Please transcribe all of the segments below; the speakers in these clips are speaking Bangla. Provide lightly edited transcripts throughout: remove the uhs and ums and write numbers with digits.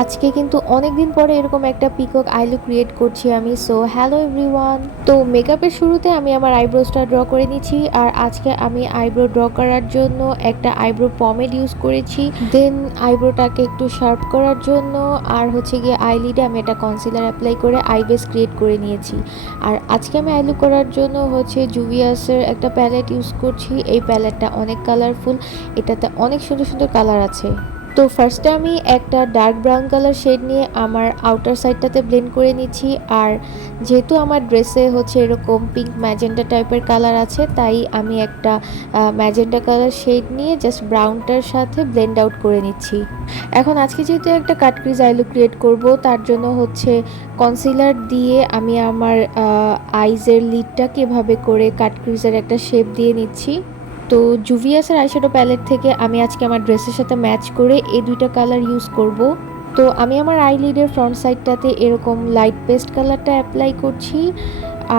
আজকে কিন্তু অনেক দিন পরে এরকম একটা পিকক আই লুক ক্রিয়েট করছি আমি। So hello everyone. তো মেকআপের শুরুতে আমি আমার আইব্রোসটা ড্র করে নিচ্ছি, আর আজকে আমি আইব্রো ড্র করার জন্য একটা আইব্রো পমেড ইউজ করেছি। দেন আইব্রোটাকে একটু শার্প করার জন্য আর হচ্ছে গিয়ে আইলিডে আমি একটা কনসিলার অ্যাপ্লাই করে আই বেস ক্রিয়েট করে নিয়েছি। আর আজকে আমি আই লুক করার জন্য হচ্ছে জুভিয়াসের একটা প্যালেট ইউজ করছি। এই প্যালেটটা অনেক কালারফুল, এটাতে অনেক সুন্দর সুন্দর কালার আছে। তো ফার্স্টে আমি একটা ডার্ক ব্রাউন কালার শেড নিয়ে আমার আউটার সাইডটাতে ব্লেন্ড করে নিচ্ছি। আর যেহেতু আমার ড্রেসে হচ্ছে এরকম পিঙ্ক ম্যাজেন্টা টাইপের কালার আছে, তাই আমি একটা ম্যাজেন্টা কালার শেড নিয়ে জাস্ট ব্রাউনটার সাথে ব্লেন্ড আউট করে নিচ্ছি। এখন আজকে যেহেতু একটা কাট ক্রিজ আই লুক ক্রিয়েট করব, তার জন্য হচ্ছে কনসিলার দিয়ে আমি আমার আইজের লিডটাকে এভাবে করে কাট ক্রিজের একটা শেপ দিয়ে নিচ্ছি। তো জুভিয়াসের আইশ্যাডো প্যালেট থেকে আমি আজকে আমার ড্রেসের সাথে ম্যাচ করে এই দুইটা কালার ইউজ করব। তো আমি আমার আইলিডের ফ্রন্ট সাইডটাতে এরকম লাইট পেস্ট কালারটা অ্যাপ্লাই করছি।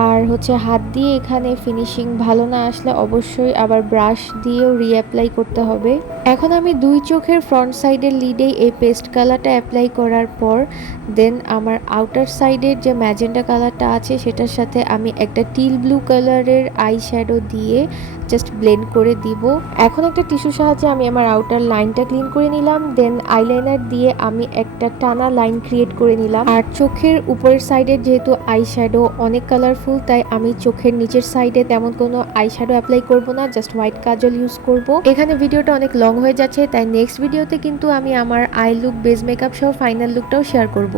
আর হচ্ছে হাত দিয়ে এখানে ফিনিশিং ভালো না আসলে অবশ্যই আবার ব্রাশ দিয়েও রিঅ্যাপ্লাই করতে হবে। এখন আমি দুই চোখের ফ্রন্ট সাইডের লিডেই এই পেস্ট কালারটা অ্যাপ্লাই করার পর দেন আমার আউটার সাইডের যে ম্যাজেন্টা কালারটা আছে সেটার সাথে আমি একটা টিল ব্লু কালারের আই শ্যাডো দিয়ে জাস্ট ব্লেন্ড করে দিব। এখন একটা টিস্যুর সাহায্যে আমি আমার আউটার লাইনটা ক্লিন করে নিলাম। দেন আইলাইনার দিয়ে আমি একটা টানা লাইন ক্রিয়েট করে নিলাম। আর চোখের উপরের সাইডের যেহেতু আই শ্যাডো অনেক কালারফুল, তাই আমি চোখের নিচের সাইডে তেমন কোনো আই শ্যাডো অ্যাপ্লাই করব না, জাস্ট হোয়াইট কাজল ইউজ করব। এখানে ভিডিওটা অনেক লং হয়ে যাচ্ছে, তাই নেক্সট ভিডিওতে কিন্তু আমি আমার আই লুক বেস মেকআপ সহ ফাইনাল লুকটাও শেয়ার করব।